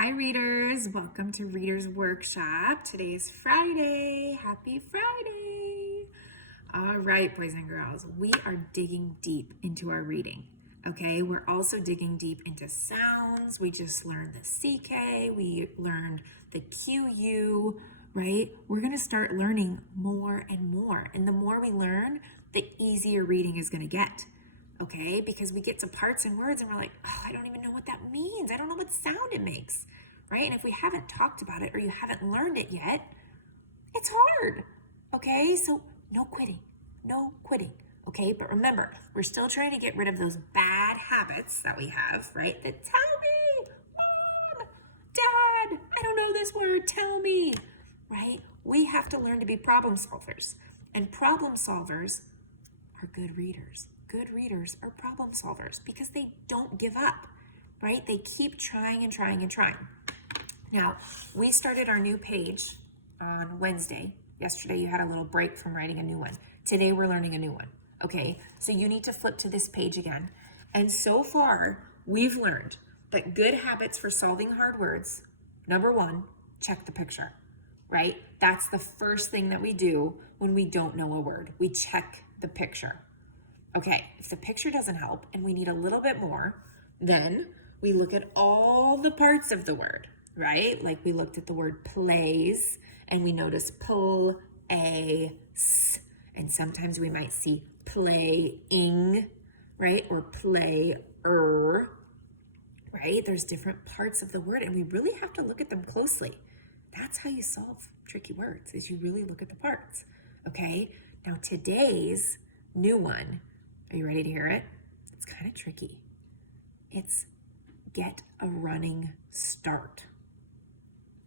Hi readers, welcome to Readers Workshop. Today is Friday. Happy Friday. All right, boys and girls, we are digging deep into our reading. Okay, we're also digging deep into sounds. We just learned the CK, we learned the QU, right? We're gonna start learning more and more. And the more we learn, the easier reading is gonna get. Okay, because we get to parts and words and we're like, oh, I don't even know what that means. I don't know what sound it makes, right? And if we haven't talked about it or you haven't learned it yet, it's hard, okay? So no quitting, okay? But remember, we're still trying to get rid of those bad habits that we have, right? That tell me, Mom, Dad, I don't know this word, tell me, right? We have to learn to be problem solvers, and problem solvers are good readers. Good readers are problem solvers because they don't give up, right? They keep trying and trying and trying. Now, we started our new page on Wednesday. Yesterday, you had a little break from writing a new one. Today, we're learning a new one, okay? So you need to flip to this page again. And so far, we've learned that good habits for solving hard words, number one, check the picture, right? That's the first thing that we do when we don't know a word. We check the picture. Okay, if the picture doesn't help and we need a little bit more, then we look at all the parts of the word, right? Like we looked at the word plays and we notice pull, a, s, and sometimes we might see playing, right? Or player, right? There's different parts of the word and we really have to look at them closely. That's how you solve tricky words, is you really look at the parts, okay? Now today's new one, are you ready to hear it? It's kind of tricky. It's get a running start.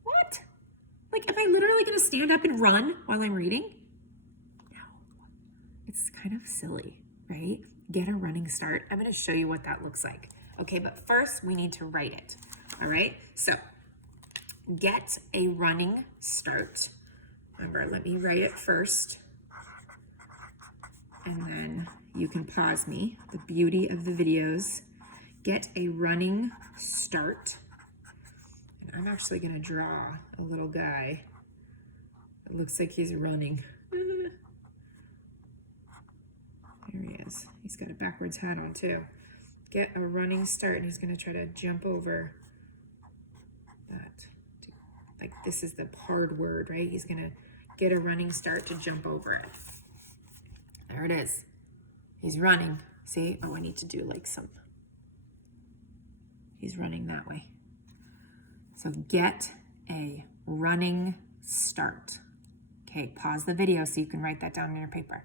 What? Like, am I literally going to stand up and run while I'm reading? No. It's kind of silly, right? Get a running start. I'm going to show you what that looks like. Okay, but first we need to write it. All right? So, get a running start. Remember, let me write it first. And then you can pause me. The beauty of the videos. Get a running start. And I'm actually going to draw a little guy. It looks like he's running. There he is. He's got a backwards hat on too. Get a running start, and he's going to try to jump over that. Like this is the hard word, right? He's going to get a running start to jump over it. There it is. He's running. See? Oh, I need to do like some. He's running that way. So get a running start. Okay, pause the video so you can write that down in your paper.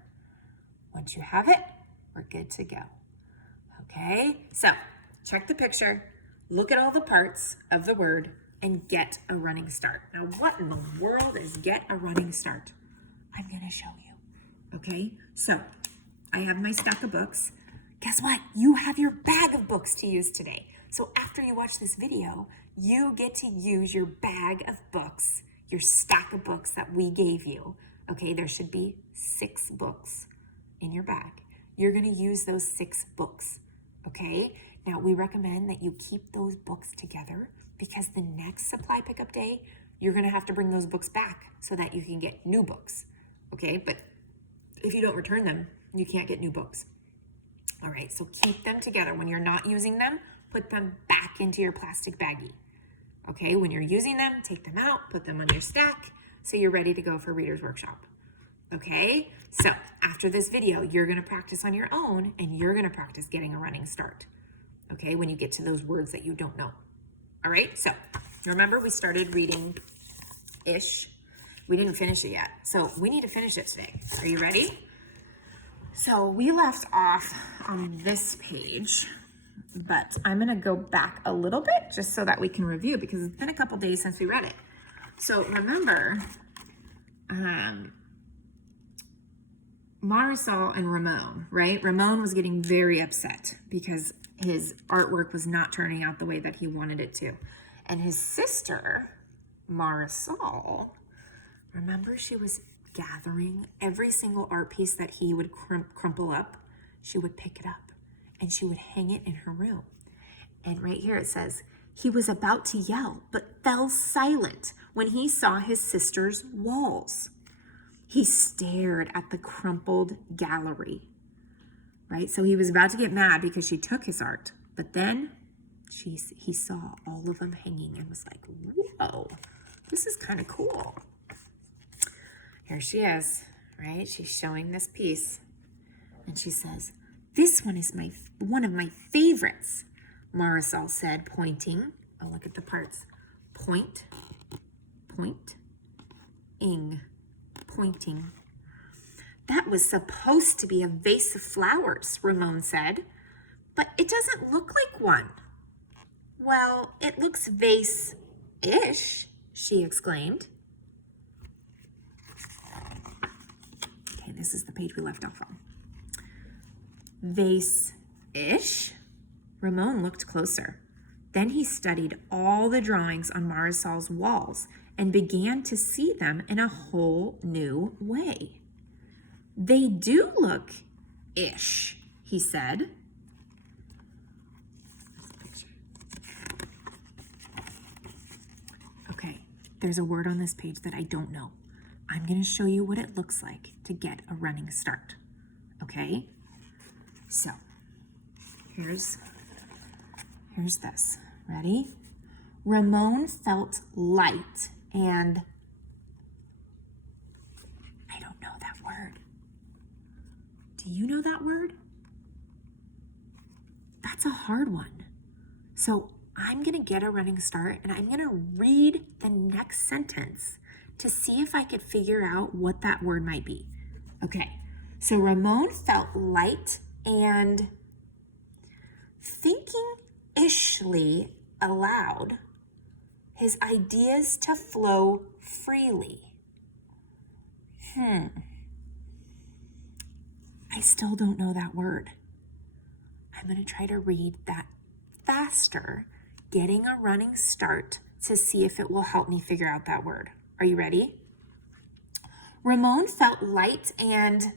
Once you have it, we're good to go. Okay, so check the picture, look at all the parts of the word, and get a running start. Now, what in the world is get a running start? I'm gonna show you. Okay, so I have my stack of books. Guess what? You have your bag of books to use today. So after you watch this video, you get to use your bag of books, your stack of books that we gave you. Okay, there should be 6 books in your bag. You're gonna use those 6 books, okay? Now, we recommend that you keep those books together because the next supply pickup day, you're gonna have to bring those books back so that you can get new books, okay? But if you don't return them, you can't get new books. All right, so keep them together. When you're not using them, put them back into your plastic baggie. Okay, when you're using them, take them out, put them on your stack, so you're ready to go for Reader's Workshop. Okay, so after this video, you're gonna practice on your own and you're gonna practice getting a running start. Okay, when you get to those words that you don't know. All right, so remember we started reading Ish. We didn't finish it yet, so we need to finish it today. Are you ready? So we left off on this page, but I'm gonna go back a little bit just so that we can review because it's been a couple days since we read it. So remember, Marisol and Ramon, right? Ramon was getting very upset because his artwork was not turning out the way that he wanted it to. And his sister, Marisol, remember she was gathering every single art piece that he would crumple up. She would pick it up and she would hang it in her room. And right here it says, He was about to yell, but fell silent when he saw his sister's walls. He stared at the crumpled gallery, right? So he was about to get mad because she took his art, but then he saw all of them hanging and was like, whoa, this is kind of cool. Here she is, right? She's showing this piece, and she says, this one is one of my favorites, Marisol said, pointing. Oh, look at the parts. Point, ing, pointing. That was supposed to be a vase of flowers, Ramon said, but it doesn't look like one. Well, it looks vase-ish, she exclaimed. Okay, this is the page we left off on. Vase-ish? Ramon looked closer. Then he studied all the drawings on Marisol's walls and began to see them in a whole new way. They do look ish, he said. Okay, there's a word on this page that I don't know. I'm going to show you what it looks like to get a running start. Okay? So, here's this. Ready? Ramon felt light and I don't know that word. Do you know that word? That's a hard one. So I'm going to get a running start and I'm going to read the next sentence to see if I could figure out what that word might be. Okay, so Ramon felt light and thinking-ishly allowed his ideas to flow freely. I still don't know that word. I'm going to try to read that faster, getting a running start to see if it will help me figure out that word. Are you ready? Ramon felt light and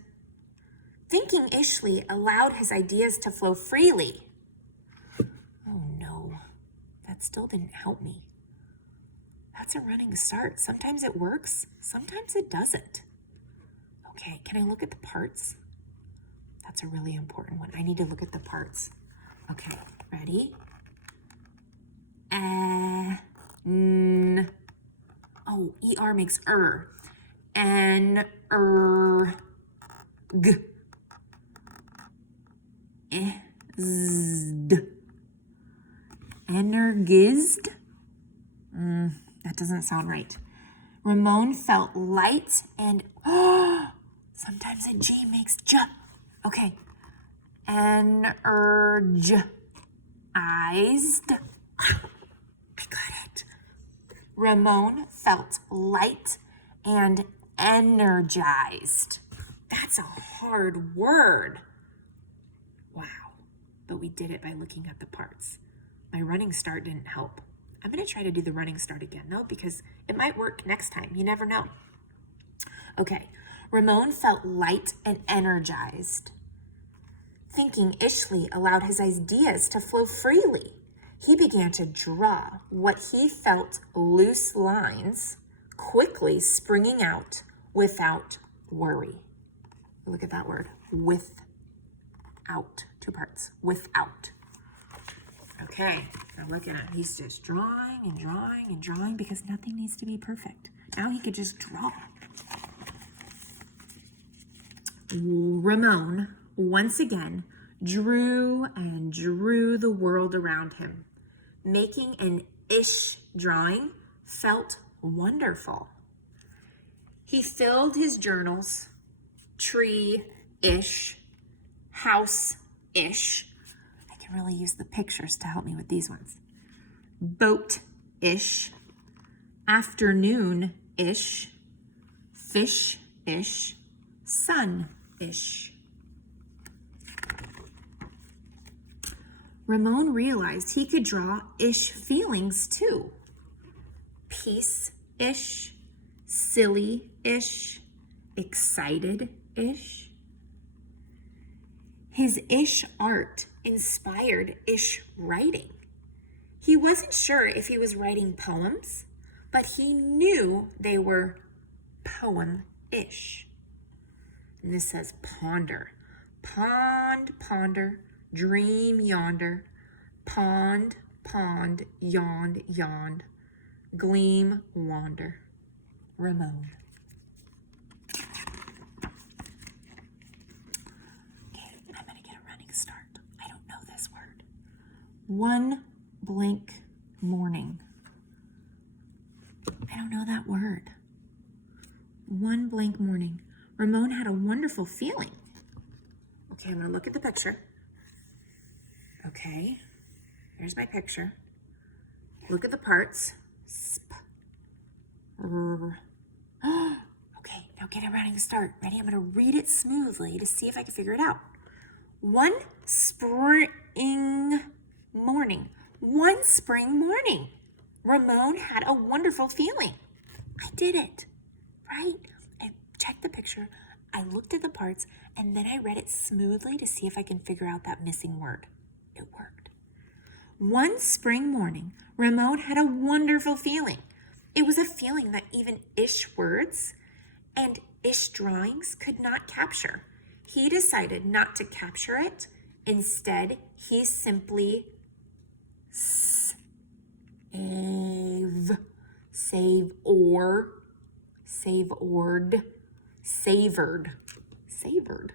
thinking-ishly allowed his ideas to flow freely. Oh no, that still didn't help me. That's a running start. Sometimes it works, sometimes it doesn't. Okay, can I look at the parts? That's a really important one. I need to look at the parts. Okay, ready? Oh, ER makes G. Energized? That doesn't sound right. Ramon felt light and sometimes a G makes J. Okay. Energized. I got it. Ramon felt light and energized. That's a hard word. Wow. But we did it by looking at the parts. My running start didn't help. I'm going to try to do the running start again, though, because it might work next time. You never know. Okay. Ramon felt light and energized. Thinking-ishly allowed his ideas to flow freely. He began to draw what he felt loose lines, quickly springing out without worry. Look at that word, without, 2 parts, without. Okay, now look at him. He's just drawing and drawing and drawing because nothing needs to be perfect. Now he could just draw. Ramon, once again, drew and drew the world around him. Making an ish drawing felt wonderful. He filled his journals, tree-ish, house-ish. I can really use the pictures to help me with these ones. Boat-ish, afternoon-ish, fish-ish, sun-ish. Ramon realized he could draw ish feelings too. Peace-ish, silly-ish, excited-ish. His ish art inspired ish writing. He wasn't sure if he was writing poems, but he knew they were poem-ish. And this says ponder. Pond, ponder, dream yonder. Pond, pond, yawned, yawned. Gleam, wander. Ramon. Okay, I'm gonna get a running start. I don't know this word. One blank morning. I don't know that word. One blank morning. Ramon had a wonderful feeling. Okay, I'm gonna look at the picture. Okay, here's my picture. Look at the parts. Sp. Okay, now get a running start. Ready? I'm gonna read it smoothly to see if I can figure it out. One spring morning. One spring morning. Ramon had a wonderful feeling. I did it, right? I checked the picture, I looked at the parts, and then I read it smoothly to see if I can figure out that missing word. It worked. One spring morning, Ramon had a wonderful feeling. It was a feeling that even ish words and ish drawings could not capture. He decided not to capture it. Instead, he simply savored.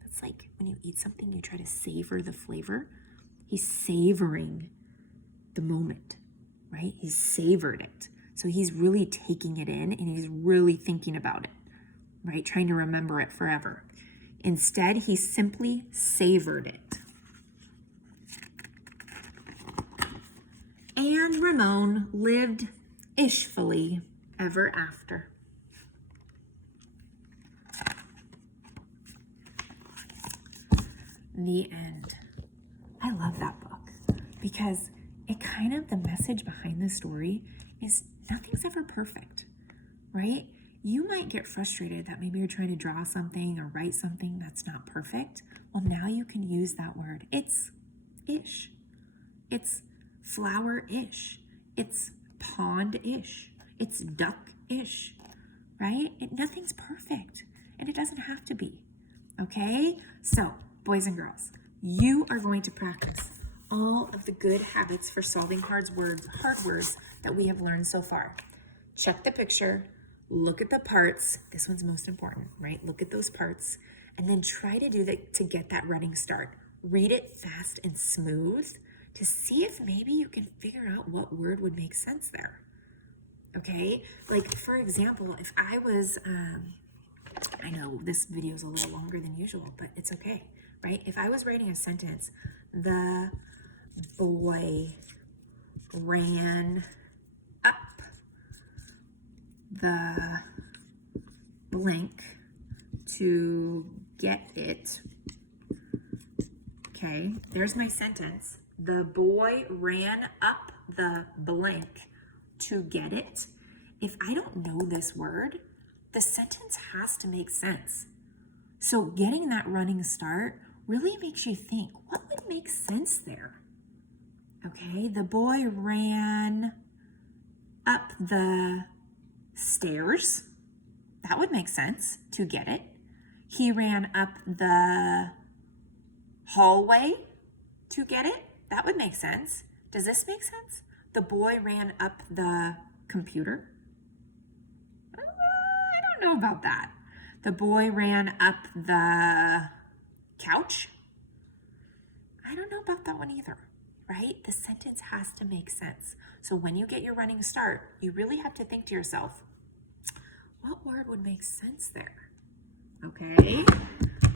That's like when you eat something, you try to savor the flavor. He's savoring the moment, right? He's savored it. So he's really taking it in and he's really thinking about it, right? Trying to remember it forever. Instead, he simply savored it. And Ramon lived ishfully ever after. The end. I love that book because it kind of, the message behind the story is nothing's ever perfect, right? You might get frustrated that maybe you're trying to draw something or write something that's not perfect. Well, now you can use that word. It's ish. It's flower-ish. It's pond-ish. It's duck-ish, right? Nothing's perfect, and it doesn't have to be, okay? So, boys and girls, you are going to practice all of the good habits for solving hard words that we have learned so far. Check the picture, look at the parts. This one's most important, right? Look at those parts, and then try to do that to get that running start. Read it fast and smooth to see if maybe you can figure out what word would make sense there, okay? Like, for example, if I was, I know this video is a little longer than usual, but it's okay, right? If I was writing a sentence, the boy ran up the blank to get it. Okay, there's my sentence. The boy ran up the blank to get it. If I don't know this word, the sentence has to make sense. So getting that running start really makes you think, what would make sense there? Okay, the boy ran up the stairs. That would make sense to get it. He ran up the hallway to get it. That would make sense. Does this make sense? The boy ran up the computer. I don't know about that. The boy ran up the couch. I don't know about that one either, right? The sentence has to make sense. So when you get your running start, you really have to think to yourself, what word would make sense there? Okay?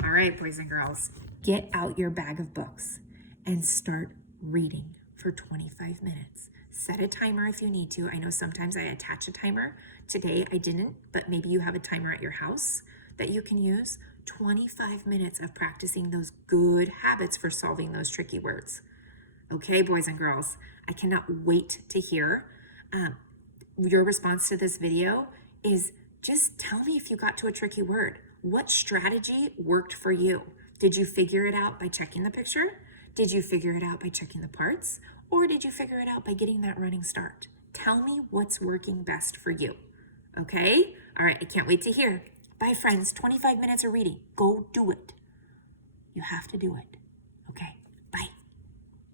All right, boys and girls, get out your bag of books and start reading for 25 minutes. Set a timer if you need to. I know sometimes I attach a timer. Today I didn't, but maybe you have a timer at your house that you can use. 25 minutes of practicing those good habits for solving those tricky words. Okay, boys and girls, I cannot wait to hear your response to this video. Is just tell me if you got to a tricky word. What strategy worked for you? Did you figure it out by checking the picture? Did you figure it out by checking the parts? Or did you figure it out by getting that running start? Tell me what's working best for you. Okay? All right, I can't wait to hear. Bye, friends. 25 minutes of reading. Go do it. You have to do it.